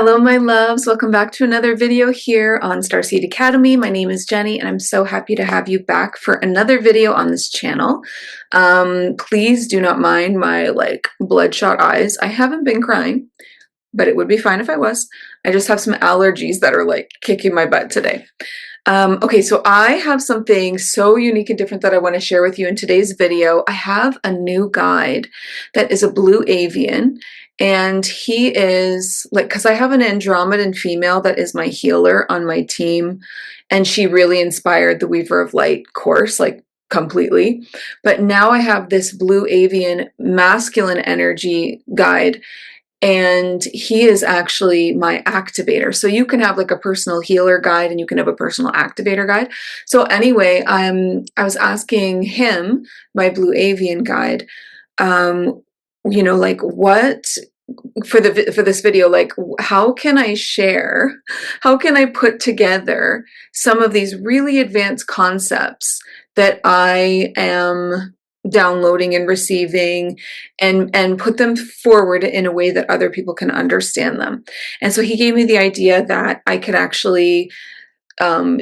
Hello, my loves. Welcome back to another video here on Starseed Academy. My name is Jenny, and I'm so happy to have you back for another video on this channel. Please do not mind my bloodshot eyes. I haven't been crying, but it would be fine if I was. I just have some allergies that are kicking my butt today. Okay, so I have something so unique and different that I want to share with you in today's video. I have a new guide that is a blue avian, and he is because I have an Andromedan female that is my healer on my team, and she really inspired the Weaver of Light course, completely. But now I have this blue avian masculine energy guide, and he is actually my activator. So you can have a personal healer guide and you can have a personal activator guide. So anyway, I was asking him, my blue avian guide, what for this video, how can I share, how can I put together some of these really advanced concepts that I am downloading and receiving, and put them forward in a way that other people can understand them. And so he gave me the idea that I could actually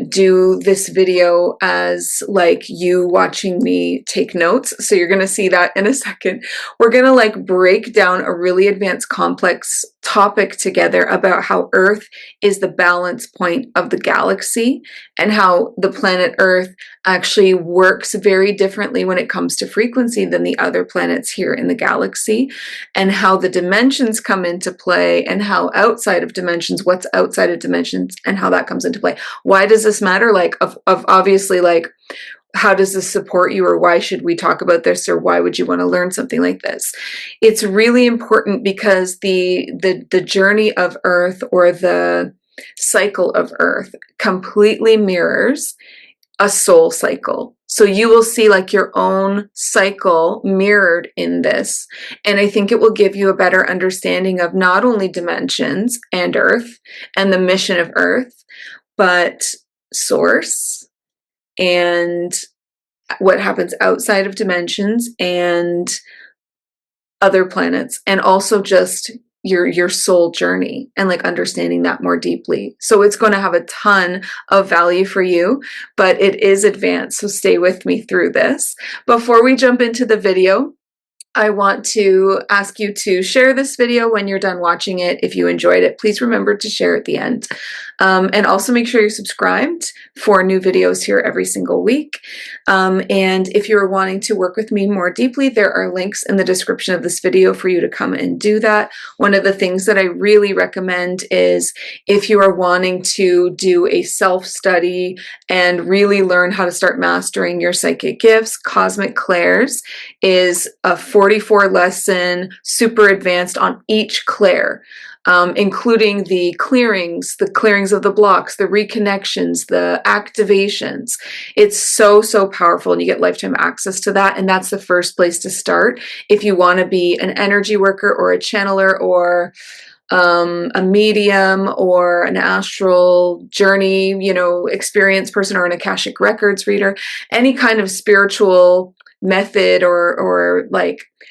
do this video as you watching me take notes. So you're going to see that in a second. We're going to break down a really advanced complex topic together about how Earth is the balance point of the galaxy, and how the planet Earth actually works very differently when it comes to frequency than the other planets here in the galaxy, and how the dimensions come into play, and how outside of dimensions, what's outside of dimensions, and how that comes into play. Why does this matter? Obviously, how does this support you, or why should we talk about this, or why would you want to learn something like this? It's really important because the journey of Earth, or the cycle of Earth, completely mirrors a soul cycle. So you will see your own cycle mirrored in this. And I think it will give you a better understanding of not only dimensions and Earth and the mission of Earth, but source and what happens outside of dimensions and other planets, and also just your soul journey, and understanding that more deeply. So it's going to have a ton of value for you, but it is advanced, so stay with me through this. Before we jump into the video, I want to ask you to share this video when you're done watching it. If you enjoyed it, please remember to share at the end. And also make sure you're subscribed for new videos here every single week. And if you're wanting to work with me more deeply, there are links in the description of this video for you to come and do that. One of the things that I really recommend is if you are wanting to do a self-study and really learn how to start mastering your psychic gifts, Cosmic Clairs is a 44 lesson, super advanced on each clair, including the clearings of the blocks, the reconnections, the activations. It's so, so powerful, and you get lifetime access to that. And that's the first place to start if you want to be an energy worker, or a channeler, or a medium, or an astral journey, experienced person, or an Akashic Records reader, any kind of spiritual method or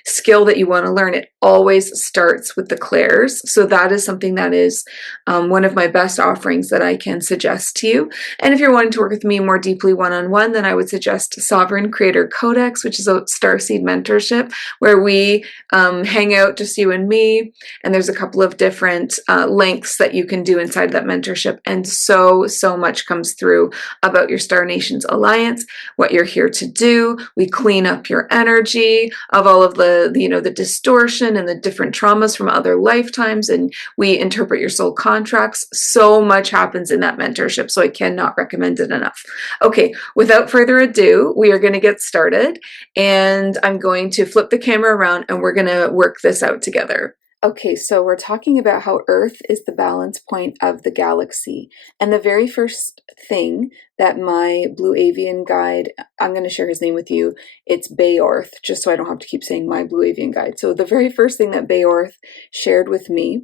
skill that you want to learn. It always starts with the clairs. So that is something that is one of my best offerings that I can suggest to you. And if you're wanting to work with me more deeply one-on-one, then I would suggest Sovereign Creator Codex, which is a Starseed mentorship where we hang out, just you and me, and there's a couple of different lengths that you can do inside of that mentorship, and so much comes through about your Star Nations Alliance, what you're here to do. We clean up your energy of all of the distortion and the different traumas from other lifetimes, and we interpret your soul contracts. So much happens in that mentorship, so I cannot recommend it enough. Okay, without further ado, we are going to get started, and I'm going to flip the camera around and we're going to work this out together. Okay, so we're talking about how Earth is the balance point of the galaxy. And the very first thing that my blue avian guide, I'm going to share his name with you, it's Bayorth, just so I don't have to keep saying my blue avian guide. So the very first thing that Bayorth shared with me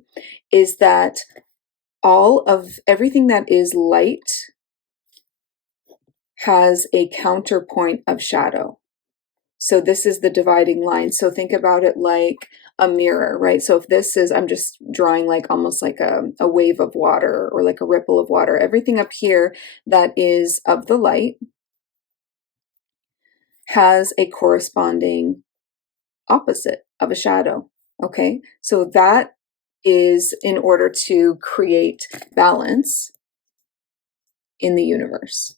is that all of everything that is light has a counterpoint of shadow. So this is the dividing line. So think about it like a mirror, right? So if this is, I'm just drawing like almost like a wave of water or like a ripple of water, everything up here that is of the light has a corresponding opposite of a shadow. Okay, so that is in order to create balance in the universe.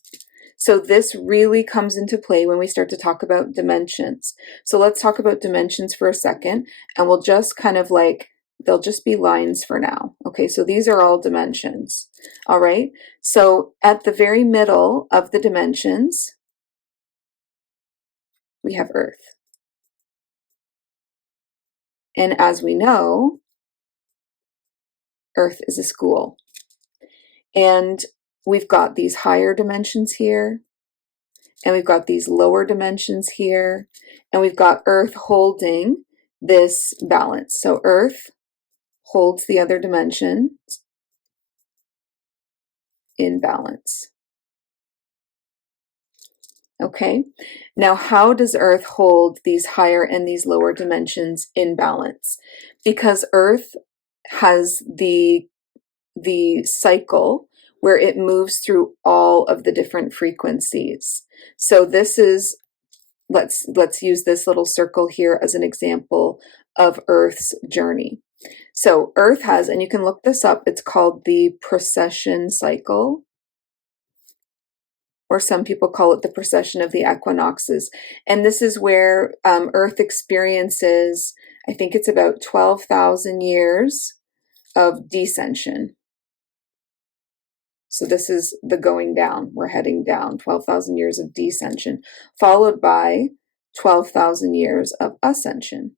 So this really comes into play when we start to talk about dimensions. So let's talk about dimensions for a second, and we'll just kind of like, they'll just be lines for now. Okay, so these are all dimensions. All right, so at the very middle of the dimensions, we have Earth. And as we know, Earth is a school. And we've got these higher dimensions here, and we've got these lower dimensions here, and we've got Earth holding this balance. So Earth holds the other dimensions in balance. Okay, now how does Earth hold these higher and these lower dimensions in balance? Because Earth has the cycle where it moves through all of the different frequencies. So this is, let's use this little circle here as an example of Earth's journey. So Earth has, and you can look this up, it's called the precession cycle, or some people call it the precession of the equinoxes. And this is where Earth experiences, I think it's about 12,000 years of descension. So this is the going down. We're heading down, 12,000 years of descension, followed by 12,000 years of ascension.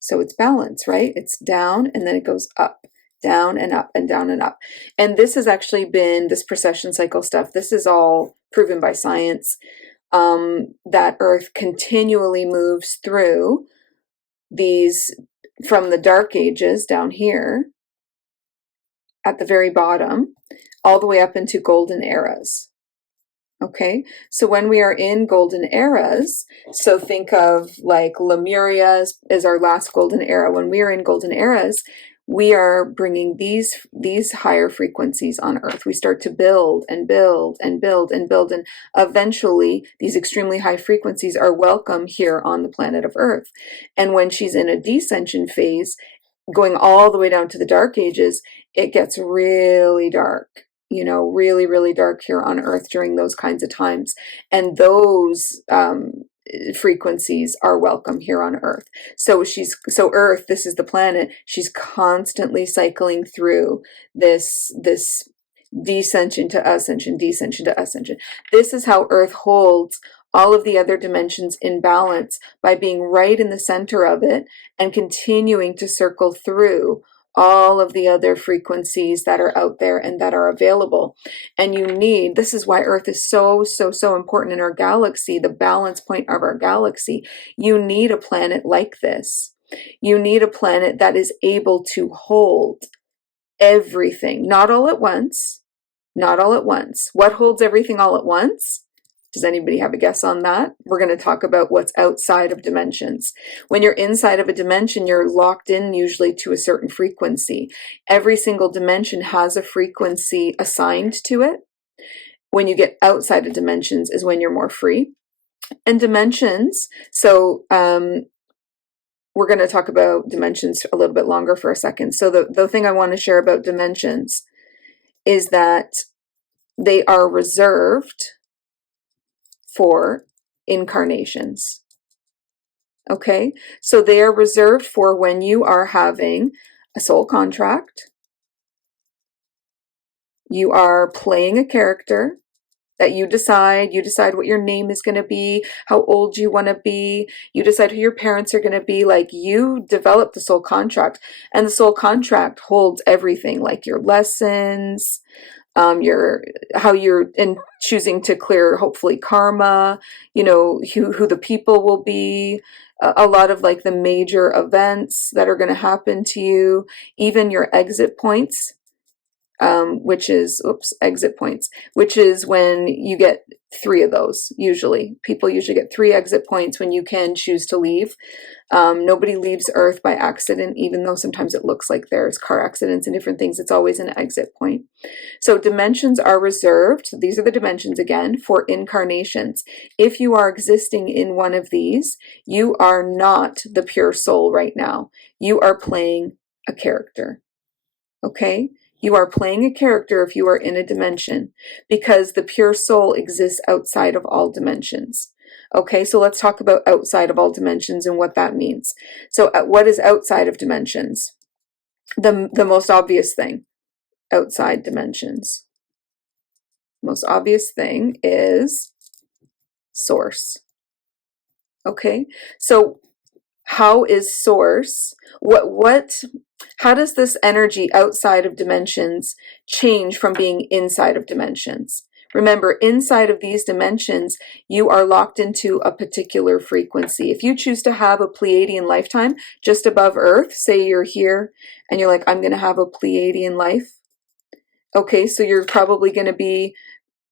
So it's balance, right? It's down and then it goes up, down and up and down and up. And this has actually been, this precession cycle stuff, this is all proven by science, that Earth continually moves through these, from the dark ages down here at the very bottom, all the way up into golden eras. Okay, so when we are in golden eras, so think of like Lemuria is our last golden era. When we are in golden eras, we are bringing these higher frequencies on Earth. We start to build and build and build and build, and eventually these extremely high frequencies are welcome here on the planet of Earth. And when she's in a descension phase, going all the way down to the dark ages, it gets really dark, you know, really, really dark here on Earth during those kinds of times. And those frequencies are welcome here on Earth. So Earth, this is the planet, she's constantly cycling through this descension to ascension, descension to ascension. This is how Earth holds all of the other dimensions in balance, by being right in the center of it and continuing to circle through all of the other frequencies that are out there and that are available. And you need, this is why Earth is so, so, so important in our galaxy, the balance point of our galaxy. You need a planet like this. You need a planet that is able to hold everything, not all at once, not all at once. What holds everything all at once? Does anybody have a guess on that? We're going to talk about what's outside of dimensions. When you're inside of a dimension, you're locked in usually to a certain frequency. Every single dimension has a frequency assigned to it. When you get outside of dimensions is when you're more free. And dimensions, so we're going to talk about dimensions a little bit longer for a second. So the thing I want to share about dimensions is that they are reserved for incarnations. Okay, so they are reserved for when you are having a soul contract, you are playing a character that you decide what your name is going to be, how old you want to be, you decide who your parents are going to be. Like, you develop the soul contract, and the soul contract holds everything, like your lessons, how you're in choosing to clear, hopefully, karma, you know, who the people will be, a lot of like the major events that are going to happen to you, even your exit points, which is exit points, which is when you get 3 of those usually. People usually get 3 exit points when you can choose to leave. Nobody leaves Earth by accident, even though sometimes it looks like there's car accidents and different things. It's always an exit point. So dimensions are reserved, these are the dimensions again, for incarnations. If you are existing in one of these, you are not the pure soul right now. You are playing a character. Okay? You are playing a character if you are in a dimension, because the pure soul exists outside of all dimensions. Okay, so let's talk about outside of all dimensions and what that means. So what is outside of dimensions? The most obvious thing, outside dimensions. Most obvious thing is source. Okay, so how is source, how does this energy outside of dimensions change from being inside of dimensions? Remember, inside of these dimensions, you are locked into a particular frequency. If you choose to have a Pleiadian lifetime just above Earth, say you're here and you're like, I'm going to have a Pleiadian life. Okay, so you're probably going to be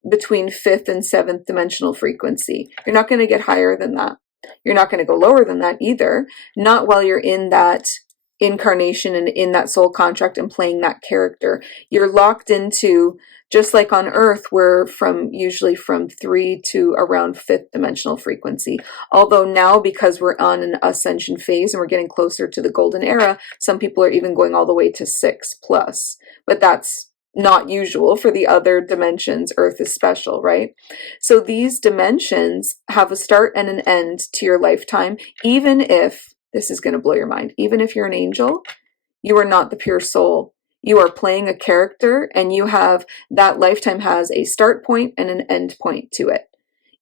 between 5th and 7th dimensional frequency. You're not going to get higher than that. You're not going to go lower than that either, not while you're in that incarnation and in that soul contract and playing that character. You're locked into, just like on Earth, we're usually from 3 to around 5th dimensional frequency. Although now, because we're on an ascension phase and we're getting closer to the golden era, some people are even going all the way to 6 plus. But that's not usual for the other dimensions. Earth is special, right? So these dimensions have a start and an end to your lifetime. Even if, this is going to blow your mind, even if you're an angel, you are not the pure soul. You are playing a character, and you have, that lifetime has a start point and an end point to it.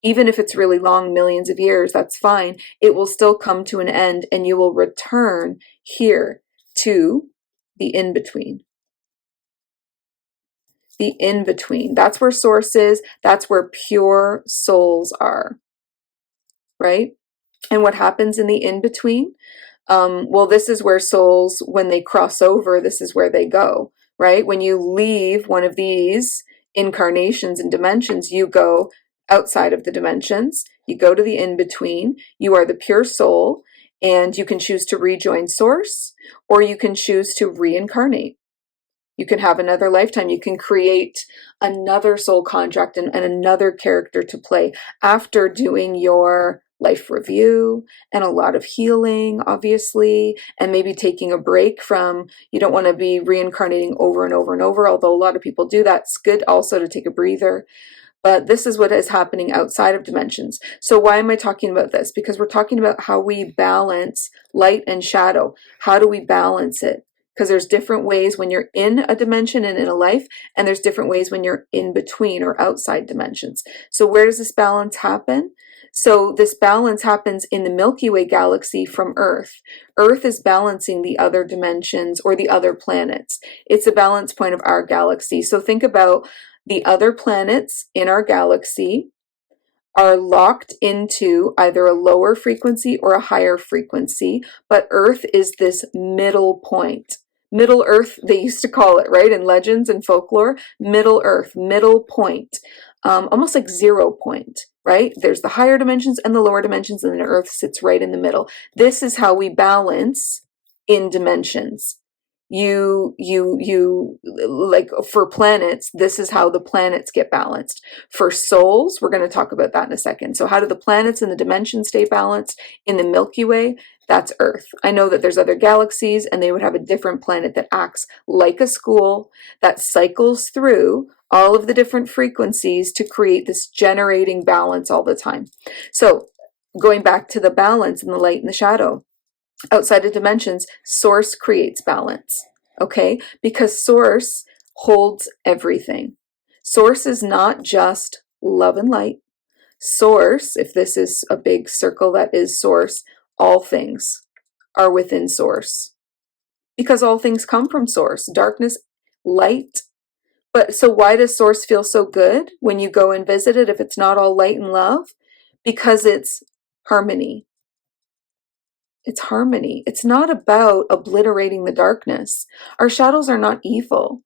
Even if it's really long, millions of years, that's fine. It will still come to an end, and you will return here to the in-between. The in-between. That's where source is. That's where pure souls are, right? And what happens in the in-between? Well, this is where souls, when they cross over, this is where they go, right? When you leave one of these incarnations and dimensions, you go outside of the dimensions. You go to the in-between. You are the pure soul, and you can choose to rejoin source, or you can choose to reincarnate. You can have another lifetime. You can create another soul contract and another character to play after doing your life review and a lot of healing, obviously, and maybe taking a break from, you don't want to be reincarnating over and over and over, although a lot of people do that. It's good also to take a breather. But this is what is happening outside of dimensions. So why am I talking about this? Because we're talking about how we balance light and shadow. How do we balance it? Because there's different ways when you're in a dimension and in a life, and there's different ways when you're in between or outside dimensions. So where does this balance happen? So this balance happens in the Milky Way galaxy from Earth. Earth is balancing the other dimensions or the other planets. It's a balance point of our galaxy. So think about the other planets in our galaxy are locked into either a lower frequency or a higher frequency, but Earth is this middle point. Middle Earth, they used to call it, right? In legends and folklore, Middle Earth, middle point, almost like 0 point, right? There's the higher dimensions and the lower dimensions, and then Earth sits right in the middle. This is how we balance in dimensions. You like, for planets, this is how the planets get balanced. For souls, we're going to talk about that in a second. So how do the planets and the dimensions stay balanced in the Milky Way? That's Earth. I know that there's other galaxies, and they would have a different planet that acts like a school that cycles through all of the different frequencies to create this generating balance all the time. So going back to the balance in the light and the shadow, outside of dimensions, source creates balance, okay? Because source holds everything. Source is not just love and light. Source, if this is a big circle that is source, all things are within source. Because all things come from source, darkness, light. But so why does source feel so good when you go and visit it if it's not all light and love? Because it's harmony. It's harmony. It's not about obliterating the darkness. Our shadows are not evil.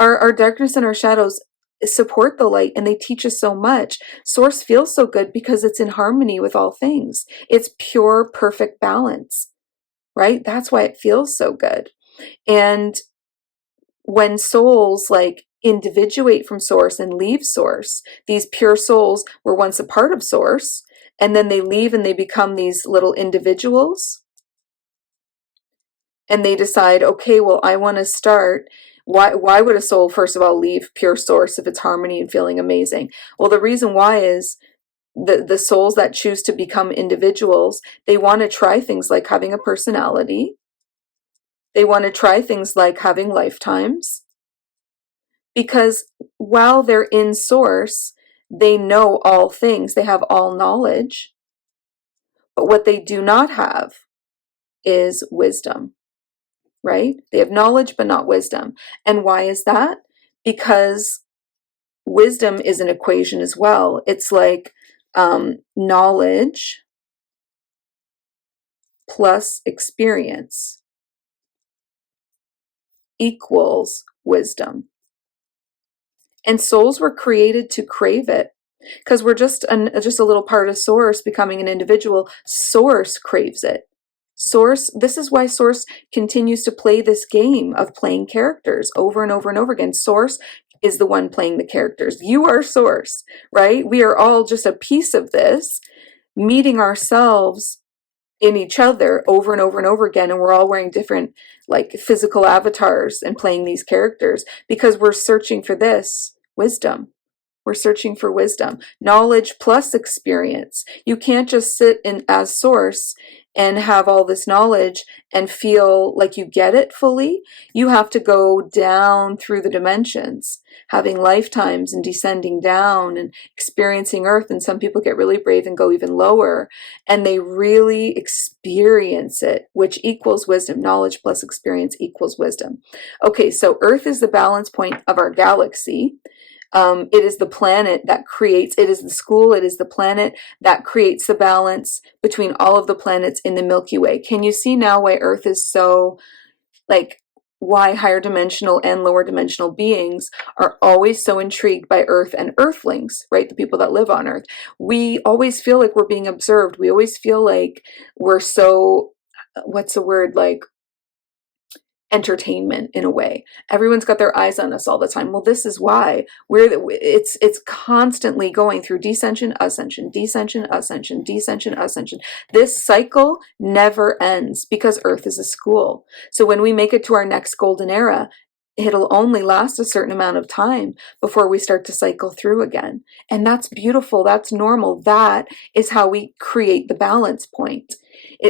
Our darkness and our shadows support the light and they teach us so much. Source feels so good because it's in harmony with all things. It's pure, perfect balance, right? That's why it feels so good. And when souls like individuate from source and leave source, these pure souls were once a part of source, and then they leave and they become these little individuals, and they decide, okay, well, I want to start. Why would a soul, first of all, leave pure source if it's harmony and feeling amazing? Well, the reason why is the souls that choose to become individuals, they want to try things like having a personality. They want to try things like having lifetimes, because while they're in source, they know all things. They have all knowledge. But what they do not have is wisdom, right? They have knowledge, but not wisdom. And why is that? Because wisdom is an equation as well. It's like knowledge plus experience equals wisdom. And souls were created to crave it, because we're just a little part of source becoming an individual. Source craves it. Source, this is why source continues to play this game of playing characters over and over and over again. Source is the one playing the characters. You are source, right? We are all just a piece of this, meeting ourselves in each other over and over and over again, and we're all wearing different like physical avatars and playing these characters because we're searching for this wisdom. We're searching for wisdom, knowledge plus experience. You can't just sit in as source and have all this knowledge and feel like you get it fully. You have to go down through the dimensions, having lifetimes and descending down and experiencing earth. And some people get really brave and go even lower, and they really experience it, which equals wisdom. Knowledge plus experience equals wisdom. Okay, so earth is the balance point of our galaxy. It is the planet that creates, it is the school, it is the planet that creates the balance between all of the planets in the Milky Way. Can you see now why Earth is so, like, why higher dimensional and lower dimensional beings are always so intrigued by Earth and Earthlings, right? The people that live on Earth. We always feel like we're being observed. We always feel like we're so, what's the word, like, entertainment in a way. Everyone's got their eyes on us all the time. Well, this is why it's constantly going through descension, ascension, descension, ascension, descension, ascension. This cycle never ends because Earth is a school. So when we make it to our next golden era, it'll only last a certain amount of time before we start to cycle through again. And that's beautiful. That's normal. That is how we create the balance point.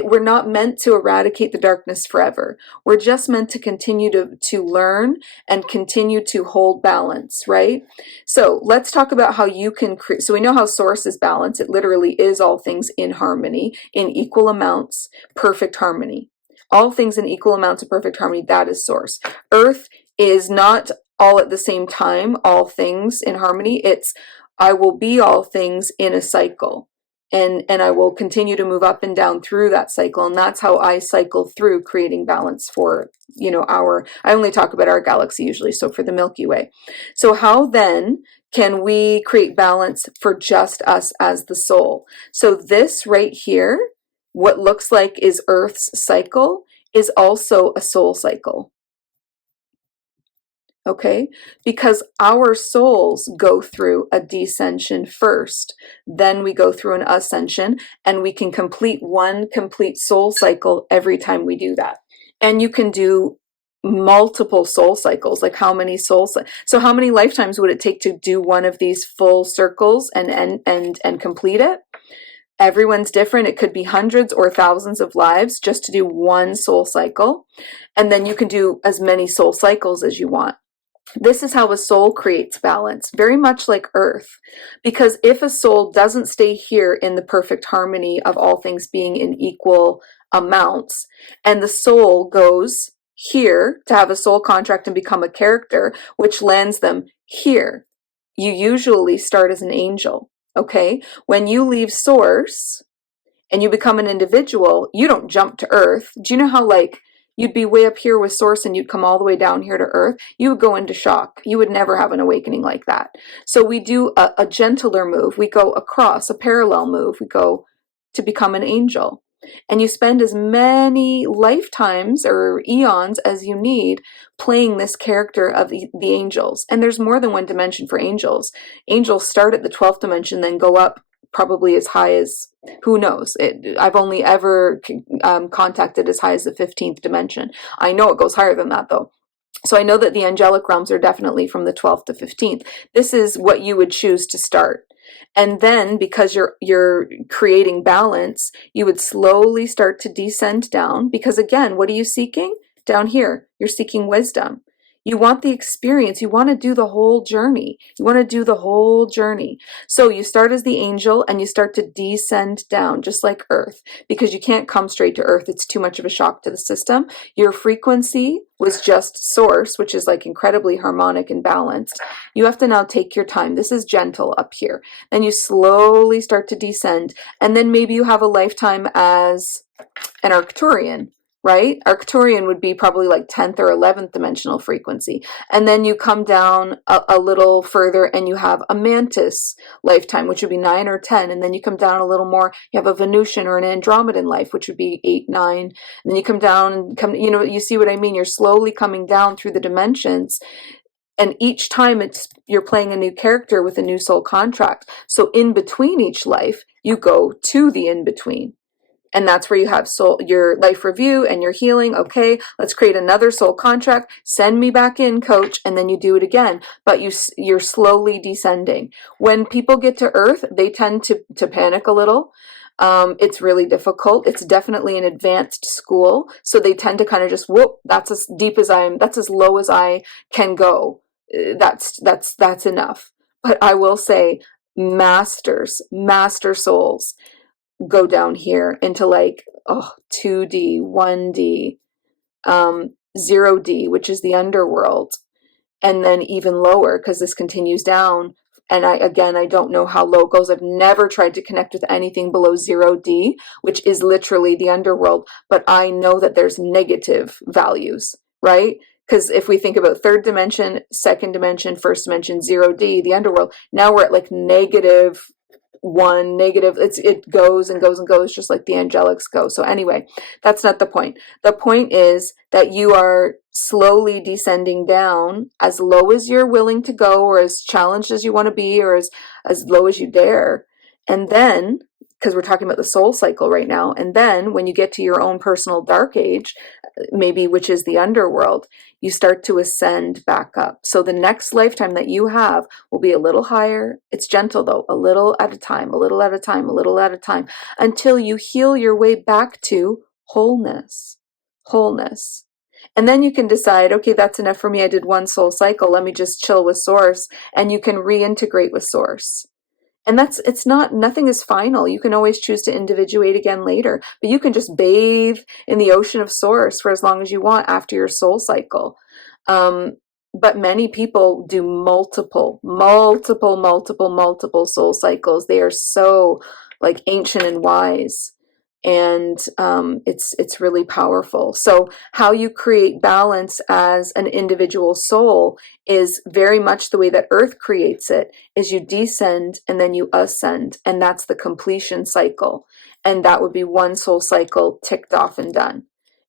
We're not meant to eradicate the darkness forever. We're just meant to continue to learn and continue to hold balance, right? So let's talk about how you can create. So we know how source is balance. It literally is all things in harmony, in equal amounts, perfect harmony. All things in equal amounts of perfect harmony, that is source. Earth is not all at the same time, all things in harmony. It's I will be all things in a cycle. And I will continue to move up and down through that cycle. And that's how I cycle through creating balance for, I only talk about our galaxy usually, so for the Milky Way. So how then can we create balance for just us as the soul? So this right here, what looks like is Earth's cycle, is also a soul cycle. Okay, because our souls go through a descension first, then we go through an ascension, and we can complete one complete soul cycle every time we do that. And you can do multiple soul cycles. Like how many souls? So how many lifetimes would it take to do one of these full circles and complete it? Everyone's different. It could be hundreds or thousands of lives just to do one soul cycle. And then you can do as many soul cycles as you want. This is how a soul creates balance, very much like Earth. Because if a soul doesn't stay here in the perfect harmony of all things being in equal amounts, and the soul goes here to have a soul contract and become a character, which lands them here, you usually start as an angel, okay? When you leave Source and you become an individual, you don't jump to Earth. Do you know how, like, you'd be way up here with source and you'd come all the way down here to earth, you would go into shock. You would never have an awakening like that. So we do a gentler move. We go across, a parallel move. We go to become an angel. And you spend as many lifetimes or eons as you need playing this character of the angels. And there's more than one dimension for angels. Angels start at the 12th dimension, then go up probably as high as, who knows. I've only ever contacted as high as the 15th dimension. I know it goes higher than that though. So I know that the angelic realms are definitely from the 12th to 15th. This is what you would choose to start. And then because you're creating balance, you would slowly start to descend down, because again, what are you seeking? Down here, you're seeking wisdom. You want the experience. You want to do the whole journey. You want to do the whole journey. So you start as the angel and you start to descend down, just like Earth, because you can't come straight to Earth. It's too much of a shock to the system. Your frequency was just source, which is like incredibly harmonic and balanced. You have to now take your time. This is gentle up here. Then you slowly start to descend. And then maybe you have a lifetime as an Arcturian, right? Arcturian would be probably like 10th or 11th dimensional frequency. And then you come down a little further and you have a Mantis lifetime, which would be 9 or 10. And then you come down a little more, you have a Venusian or an Andromedan life, which would be 8, 9. And then you come down and you see what I mean? You're slowly coming down through the dimensions. And each time you're playing a new character with a new soul contract. So in between each life, you go to the in-between. And that's where you have your life review and your healing. Okay, let's create another soul contract. Send me back in, coach. And then you do it again. But you're slowly descending. When people get to Earth, they tend to panic a little. It's really difficult. It's definitely an advanced school. So they tend to kind of just, whoop, that's as low as I can go. That's enough. But I will say, master souls go down here into like 2D, 1D, 0D, which is the underworld, and then even lower because this continues down. And I don't know how low it goes. I've never tried to connect with anything below 0D, which is literally the underworld. But I know that there's negative values, right? Because if we think about third dimension, second dimension, first dimension, 0D, the underworld, now we're at like negative 1, negative. It goes and goes and goes, just like the angelics go. So anyway, that's not the point. The point is that you are slowly descending down as low as you're willing to go, or as challenged as you want to be, or as low as you dare. And then, because we're talking about the soul cycle right now, and then when you get to your own personal dark age, maybe, which is the underworld, you start to ascend back up. So the next lifetime that you have will be a little higher. It's gentle though, a little at a time, a little at a time, a little at a time, until you heal your way back to wholeness. And then you can decide, okay, that's enough for me. I did one soul cycle. Let me just chill with source. And you can reintegrate with source. And nothing is final. You can always choose to individuate again later, but you can just bathe in the ocean of source for as long as you want after your soul cycle. But many people do multiple soul cycles. They are so like ancient and wise. And it's really powerful. So how you create balance as an individual soul is very much the way that Earth creates it, is you descend and then you ascend, and that's the completion cycle. And that would be one soul cycle ticked off and done.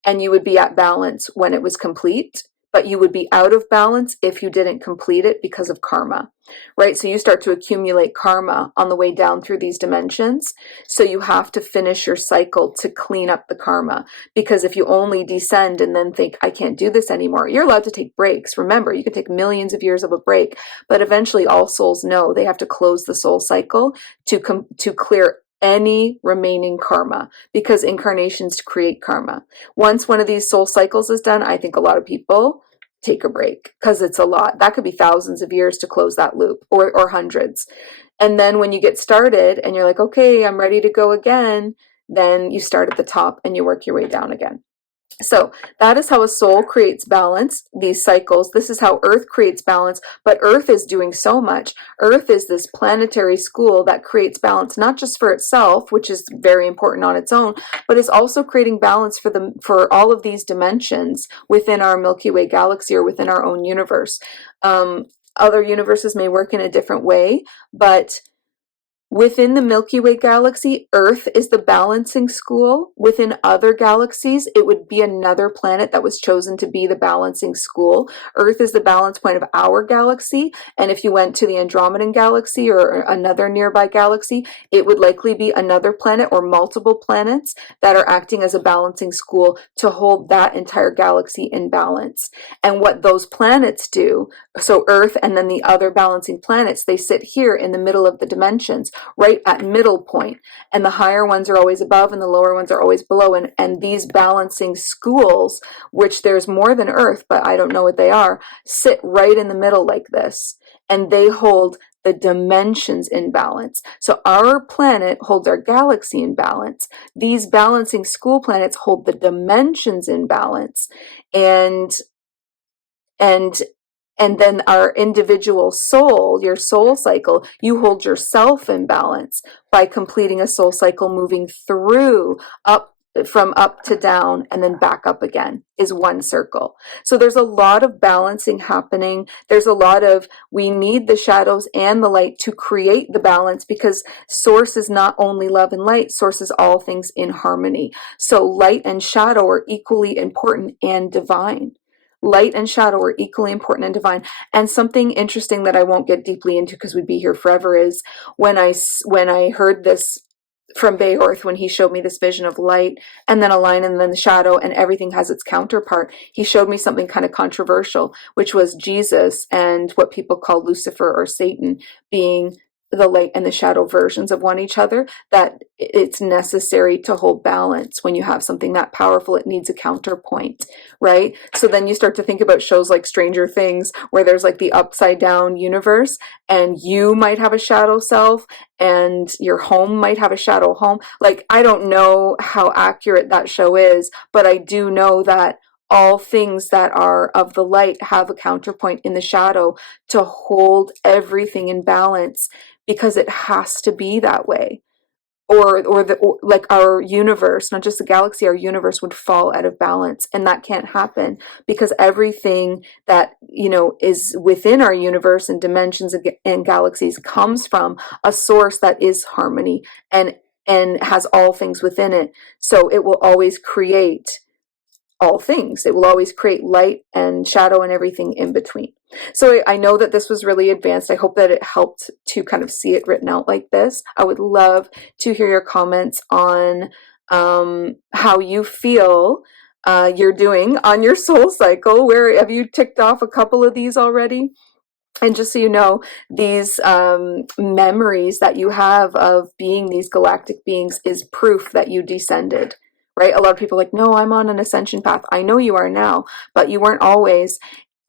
And you would be at balance when it was complete, but you would be out of balance if you didn't complete it because of karma, right? So you start to accumulate karma on the way down through these dimensions. So you have to finish your cycle to clean up the karma. Because if you only descend and then think, I can't do this anymore, you're allowed to take breaks. Remember, you can take millions of years of a break, but eventually all souls know they have to close the soul cycle to clear any remaining karma, because incarnations create karma. Once one of these soul cycles is done, I think a lot of people take a break because it's a lot. That could be thousands of years to close that loop, or hundreds. And then when you get started and you're like, okay, I'm ready to go again, then you start at the top and you work your way down again. So that is how a soul creates balance, these cycles. This is how Earth creates balance, but Earth is doing so much. Earth is this planetary school that creates balance, not just for itself, which is very important on its own, but is also creating balance for all of these dimensions within our Milky Way galaxy or within our own universe. Other universes may work in a different way, but within the Milky Way galaxy, Earth is the balancing school. Within other galaxies, it would be another planet that was chosen to be the balancing school. Earth is the balance point of our galaxy, and if you went to the Andromedan galaxy or another nearby galaxy, it would likely be another planet or multiple planets that are acting as a balancing school to hold that entire galaxy in balance. And what those planets do, so Earth and then the other balancing planets, they sit here in the middle of the dimensions, right at middle point, and the higher ones are always above and the lower ones are always below, and these balancing schools, which there's more than Earth, but I don't know what they are, sit right in the middle like this, and they hold the dimensions in balance. So our planet holds our galaxy in balance. These balancing school planets hold the dimensions in balance, and and and then our individual soul, your soul cycle, you hold yourself in balance by completing a soul cycle, moving through up from up to down and then back up again is one circle. So there's a lot of balancing happening. There's a lot of, we need the shadows and the light to create the balance, because source is not only love and light, source is all things in harmony. So light and shadow are equally important and divine. Light and shadow are equally important and divine. And something interesting that I won't get deeply into because we'd be here forever is when I heard this from Beorth, when he showed me this vision of light and then a line and then the shadow and everything has its counterpart, he showed me something kind of controversial, which was Jesus and what people call Lucifer or Satan being the light and the shadow versions of one each other, that it's necessary to hold balance. When you have something that powerful, it needs a counterpoint, right? So then you start to think about shows like Stranger Things, where there's like the upside down universe, and you might have a shadow self and your home might have a shadow home. Like, I don't know how accurate that show is, but I do know that all things that are of the light have a counterpoint in the shadow to hold everything in balance, because it has to be that way. Or like our universe, not just the galaxy, our universe would fall out of balance, and that can't happen, because everything that is within our universe and dimensions and galaxies comes from a source that is harmony and has all things within it. So it will always create all things. It will always create light and shadow and everything in between. So I know that this was really advanced. I hope that it helped to kind of see it written out like this. I would love to hear your comments on how you feel you're doing on your soul cycle. Where have you ticked off a couple of these already? And just so you know, these memories that you have of being these galactic beings is proof that you descended, right? A lot of people are like, no, I'm on an ascension path. I know you are now, but you weren't always.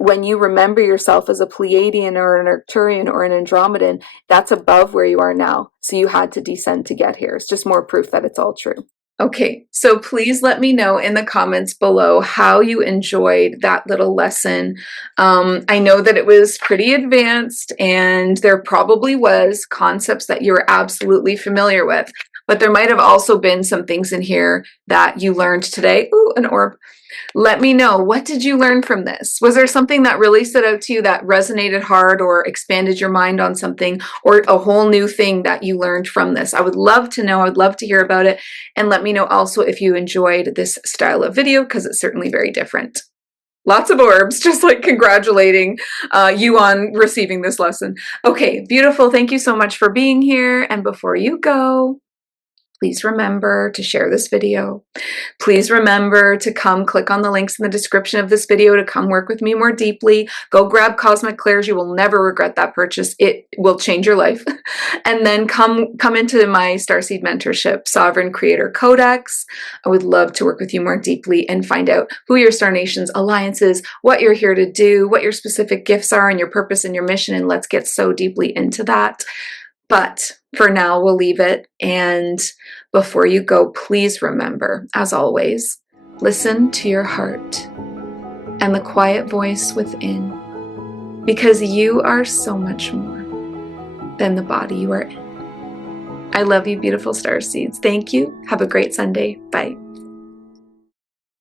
When you remember yourself as a Pleiadian or an Arcturian or an Andromedan, that's above where you are now. So you had to descend to get here. It's just more proof that it's all true. Okay, so please let me know in the comments below how you enjoyed that little lesson. I know that it was pretty advanced, and there probably was concepts that you were absolutely familiar with, but there might have also been some things in here that you learned today. Ooh, an orb. Let me know, what did you learn from this? Was there something that really stood out to you that resonated hard or expanded your mind on something, or a whole new thing that you learned from this? I would love to know. I would love to hear about it. And let me know also if you enjoyed this style of video, because it's certainly very different. Lots of orbs, just like congratulating you on receiving this lesson. Okay, beautiful. Thank you so much for being here. And before you go, please remember to share this video. Please remember to come click on the links in the description of this video to come work with me more deeply. Go grab Cosmic Clairs. You will never regret that purchase. It will change your life. And then come into my Starseed Mentorship Sovereign Creator Codex. I would love to work with you more deeply and find out who your Star Nations alliance is, what you're here to do, what your specific gifts are and your purpose and your mission. And let's get so deeply into that. But for now, we'll leave it. And before you go, please remember, as always, Listen to your heart and the quiet voice within, because you are so much more than the body you are in. I love you, beautiful star seeds. Thank you. Have a great Sunday. Bye.